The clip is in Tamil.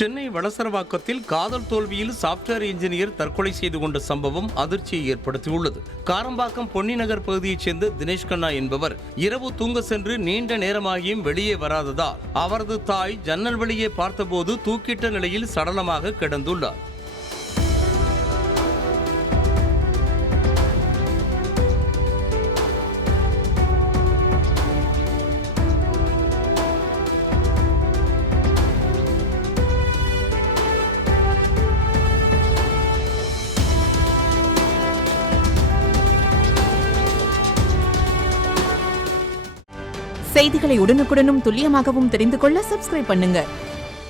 சென்னை வளசரவாக்கத்தில் காதல் தோல்வியில் சாப்ட்வேர் இன்ஜினியர் தற்கொலை செய்து கொண்ட சம்பவம் அதிர்ச்சியை ஏற்படுத்தியுள்ளது. காரம்பாக்கம் பொன்னிநகர் பகுதியைச் சேர்ந்த தினேஷ் கண்ணா என்பவர் இரவு தூங்க சென்று நீண்ட நேரமாகியும் வெளியே வராததால் அவரது தாய் ஜன்னல் வழியே பார்த்தபோது தூக்கிட்ட நிலையில் சடலமாக கிடந்துள்ளார். செய்திகளை உடனுக்குடனும் துல்லியமாகவும் தெரிந்து கொள்ள சப்ஸ்கிரைப் பண்ணுங்க.